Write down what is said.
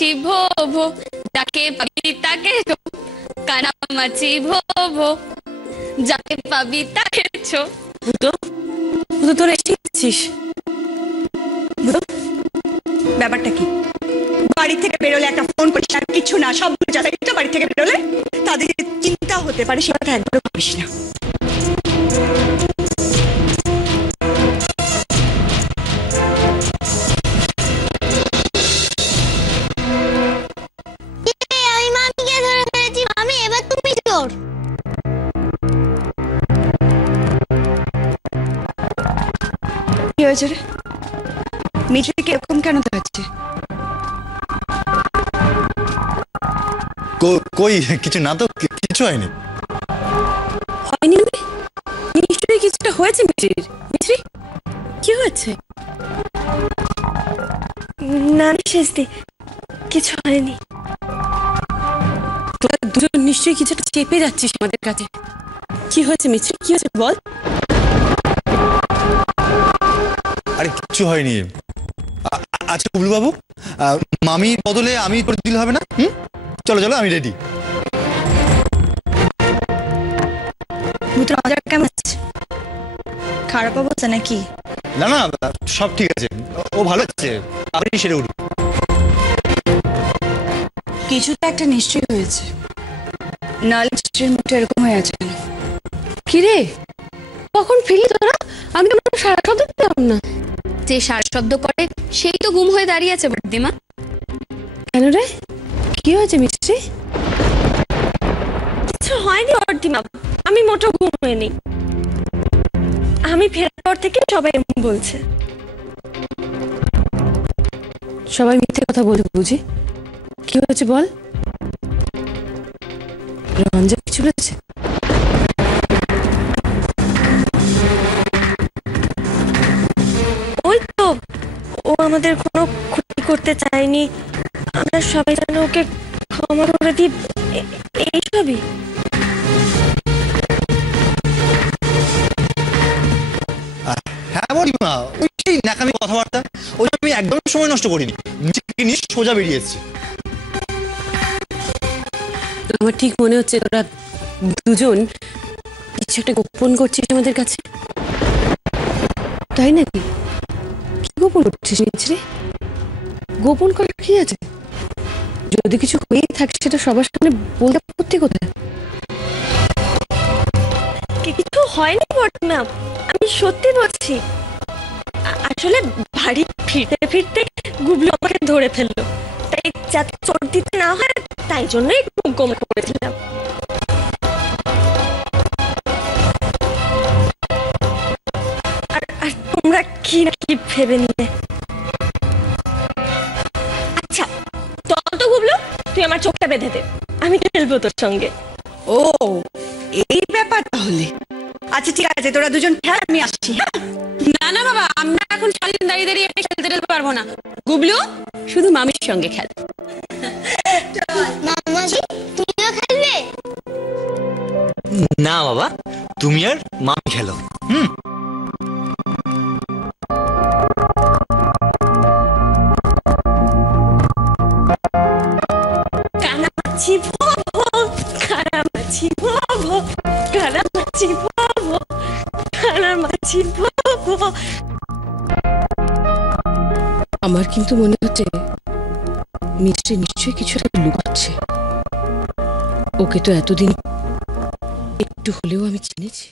কানামাছি ভো ভো, যাকে পাবি তাকে ছো, কানামাছি ভো ভো, যাকে পাবি তাকে ছো। ভূতো, ভূতো তোরা এসেছিস? ভূতো, ব্যাপারটা কি? বাড়ি থেকে বেরোলে একটা ফোন করিস আর কিছু না, সব ভুলে যাস। একটা বাড়ি থেকে বেরোলে তাদের চিন্তা হতে পারে সে কথা একবারও ভাবিস না। আমি মামিকে ধরে ফেলেছি। মামি, এবার তুমি চোর। কি হয়েছে রে? মিঠুকে এরকম কেন দেখাচ্ছে? কই কিছু না তো, কিছু হয়নি। হয়নি? নিশ্চয়ই কিছুটা হয়েছে মিত্রির। মিত্রি, কি হয়েছে? না শেষদি, কিছু হয়নি। তোরা দুজন নিশ্চয়ই কিছুটা চেপে যাচ্ছিস আমাদের কাছে। কি হয়েছে মিত্রি, কি হয়েছে বল? আরে কিছু হয়নি। আচ্ছা কুবলু বাবু, মামির বদলে আমি করে দিলে হবে না? চলো চলো, আমি রেডি। মিত্র বাজার কেমন আছে? খারাপ অবস্থা নাকি? না না, সব ঠিক আছে, ও ভালো আছে, আপনি সেরে উঠুন। কিছুটা একটা নিশ্চয়ই হয়েছে, নাহলে মিত্রের মুখটা এরকম হয়ে আছে কেন? কিরে, কখন ফিরলি তোরা? আমি তো সারা শব্দ পেলাম না। যে সারা শব্দ করে সেই তো গুম হয়ে দাঁড়িয়ে আছে বর্দিমা। কেন রে, কি হয়েছে মিস্ত্রি? কিছু হয়নি বর্দিমা, আমি মোটেও ঘুম হয়নি। আমি ফেরার পর থেকে সবাই এমন বলছে। সবাই মিথ্যে কথা বলে বুঝি? কি হয়েছে বল? রঞ্জা কিছু বলেছে? ওই তো, ও আমাদের কোনো ক্ষতি করতে চায়নি, আমরা সবাই যেন ওকে ক্ষমা করে দিই, এইসবই। হ্যাঁ বড়িমা, ওই সেই ন্যাকামি কথাবার্তা, ওই আমি একদম সময় নষ্ট করিনি, নিজেকে নিয়ে সোজা বেরিয়ে এসেছি। আমার ঠিক মনে হচ্ছে তোরা দুজন কিছু একটা গোপন করছিস আমাদের কাছে, তাই নাকি? কি গোপন করছিস মিত্রি? গোপন করার কি আছে? যদি কিছু হয়ে থাকে সেটা সবার সামনে বলতে করতে কোথায়? কিছু হয়নি বর্দিমা, আমি সত্যি বলছি। আসলে বাড়ি ফিরতে ফিরতে গুবলু আমাকে ধরে ফেললো, তাই যাতে চোট দিতে না হয় তাই জন্যই গোমরা করেছিলাম। আর তোমরা কি না কি ভেবে নিলে। আচ্ছা চল তো গুবলু, তুই আমার চোখটা বেঁধে দে, আমি খেলবো তোর সঙ্গে। ও, এই ব্যাপার তাহলে। আচ্ছা ঠিক আছে, তোরা দুজন খেল, আমি আসছি। হ্যাঁ, না না বাবা, আমরা এখন সারাদিন দাঁড়িয়ে দাঁড়িয়ে খেলতে যেতে পারবো না। গুবলু, শুধু মামির সঙ্গে খেল। মামাজি, তুমিও খেলবে? না বাবা, তুমি আর মামি খেলো। কানামাছি ভো ভো, কানামাছি ভো ভো, কানামাছি ভো ভো, কানামাছি ভো ভো। আমার কিন্তু মনে হচ্ছে মিষ্টি নিশ্চয়ই কিছু একটা লুকাচ্ছে। ওকে তো এতদিন একটু হলেও আমি চিনেছি।